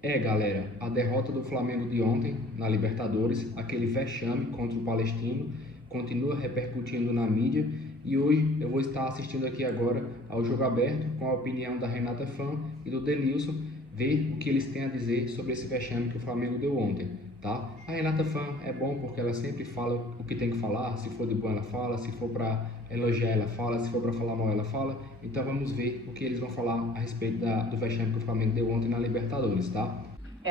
Galera, a derrota do Flamengo de ontem na Libertadores, aquele vexame contra o Palestino, continua repercutindo na mídia e hoje eu vou estar assistindo aqui agora ao Jogo Aberto com a opinião da Renata Fã e do Denilson, ver o que eles têm a dizer sobre esse vexame que o Flamengo deu ontem, tá? A Renata Fã é bom porque ela sempre fala o que tem que falar, se for de bom ela fala, se for para elogiar ela fala, se for para falar mal ela fala. Então vamos ver o que eles vão falar a respeito do vexame que o Flamengo deu ontem na Libertadores, tá?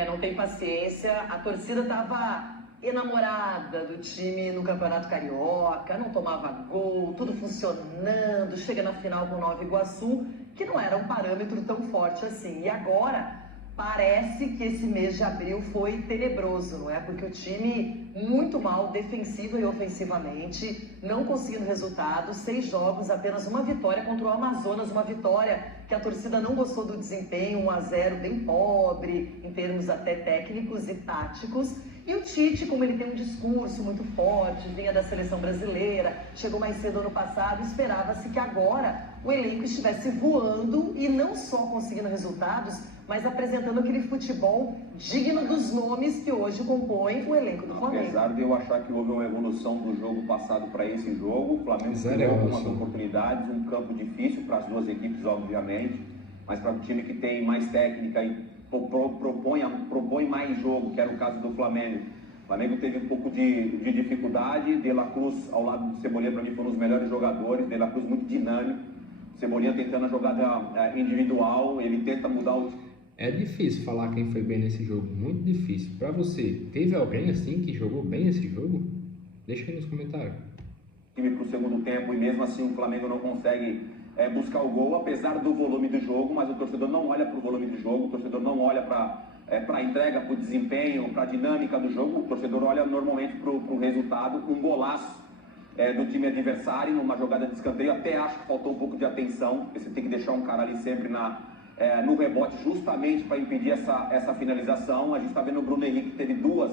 Não tem paciência, a torcida estava enamorada do time no Campeonato Carioca, não tomava gol, tudo funcionando, chega na final com Nova Iguaçu, que não era um parâmetro tão forte assim. E agora parece que esse mês de abril foi tenebroso, não é? Porque o time muito mal, defensiva e ofensivamente, não conseguindo resultado, 6 jogos, apenas uma vitória contra o Amazonas, uma vitória que a torcida não gostou do desempenho, 1-0 bem pobre, em termos até técnicos e táticos. E o Tite, como ele tem um discurso muito forte, vinha da seleção brasileira, chegou mais cedo ano passado, esperava-se que agora o elenco estivesse voando e não só conseguindo resultados, mas apresentando aquele futebol digno dos nomes que hoje compõem o elenco do Flamengo. Apesar de eu achar que houve uma evolução do jogo passado para esse jogo, o Flamengo criou algumas oportunidades, um campo difícil para as duas equipes, obviamente, mas para um time que tem mais técnica e propõe mais jogo, que era o caso do Flamengo. O Flamengo teve um pouco de dificuldade, De La Cruz ao lado do Cebolinha para mim foi um dos melhores jogadores, De La Cruz muito dinâmico, Cebolinha tentando a jogada individual, ele tenta mudar o... É difícil falar quem foi bem nesse jogo, muito difícil. Para você, teve alguém assim que jogou bem nesse jogo? Deixa aí nos comentários. Time para o segundo tempo e mesmo assim o Flamengo não consegue buscar o gol, apesar do volume do jogo, mas o torcedor não olha para o volume do jogo, o torcedor não olha para a entrega, para o desempenho, para a dinâmica do jogo, o torcedor olha normalmente para o resultado, um golaço do time adversário, numa jogada de escanteio, até acho que faltou um pouco de atenção, porque você tem que deixar um cara ali sempre no rebote, justamente para impedir essa finalização. A gente está vendo o Bruno Henrique que teve duas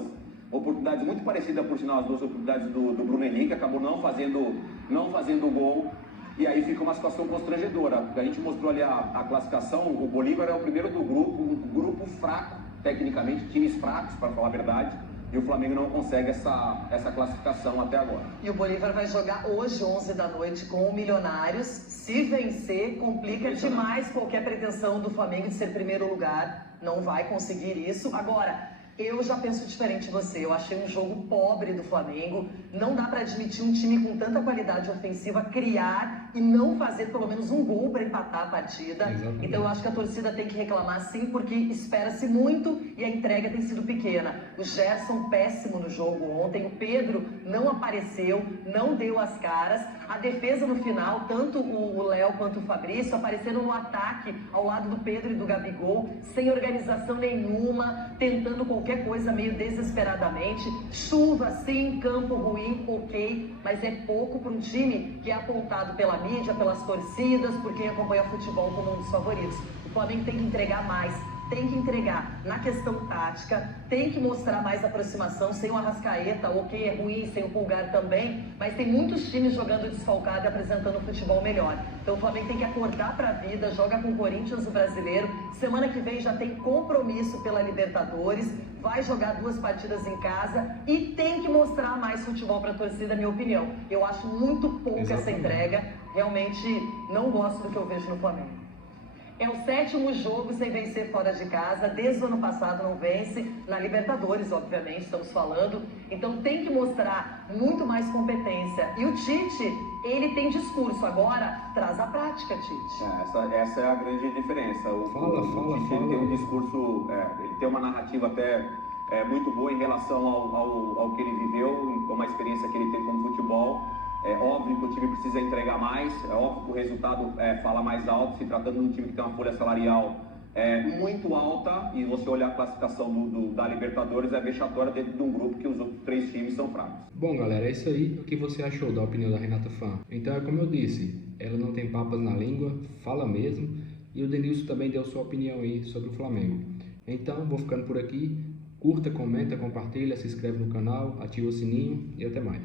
oportunidades muito parecidas, por sinal, as duas oportunidades do Bruno Henrique, acabou não fazendo o gol, e aí fica uma situação constrangedora. A gente mostrou ali a classificação, o Bolívar é o primeiro do grupo, um grupo fraco, tecnicamente, times fracos, para falar a verdade, e o Flamengo não consegue essa classificação até agora. E o Bolívar vai jogar hoje, 11 da noite, com o Milionários. Se vencer, complica demais qualquer pretensão do Flamengo de ser primeiro lugar. Não vai conseguir isso. Agora, eu já penso diferente de você. Eu achei um jogo pobre do Flamengo. Não dá para admitir um time com tanta qualidade ofensiva criar e não fazer pelo menos um gol para empatar a partida. Exatamente. Então eu acho que a torcida tem que reclamar sim, porque espera-se muito e a entrega tem sido pequena. O Gerson péssimo no jogo ontem, o Pedro não apareceu, não deu as caras. A defesa no final, tanto o Léo quanto o Fabrício apareceram no ataque ao lado do Pedro e do Gabigol, sem organização nenhuma, tentando qualquer coisa meio desesperadamente. Chuva sim, campo ruim, ok, mas é pouco para um time que é apontado pela mídia, pelas torcidas, por quem acompanha o futebol como um dos favoritos. O Flamengo tem que entregar mais, tem que entregar na questão tática, tem que mostrar mais aproximação, sem o Arrascaeta, ok, é ruim, sem o Pulgar também, mas tem muitos times jogando desfalcado e apresentando um futebol melhor. Então o Flamengo tem que acordar para a vida, joga com o Corinthians, o brasileiro, semana que vem já tem compromisso pela Libertadores, vai jogar 2 partidas em casa e tem que mostrar mais futebol para a torcida, minha opinião. Eu acho muito pouco essa entrega, realmente não gosto do que eu vejo no Flamengo. É o 7º jogo sem vencer fora de casa, desde o ano passado não vence, na Libertadores, obviamente, estamos falando. Então tem que mostrar muito mais competência. E o Tite, ele tem discurso, agora traz a prática, Tite. Essa é a grande diferença. O Tite ele tem um discurso, ele tem uma narrativa até muito boa em relação ao que ele viveu, uma experiência que ele tem com o futebol. É óbvio que o time precisa entregar mais, é óbvio que o resultado fala mais alto, se tratando de um time que tem uma folha salarial muito alta, e você olhar a classificação da Libertadores é vexatória dentro de um grupo que os outros 3 times são fracos. Bom, galera, é isso aí. O que você achou da opinião da Renata Fã? Então é como eu disse, ela não tem papas na língua, fala mesmo, e o Denilson também deu sua opinião aí sobre o Flamengo. Então, vou ficando por aqui. Curta, comenta, compartilha, se inscreve no canal, ativa o sininho e até mais.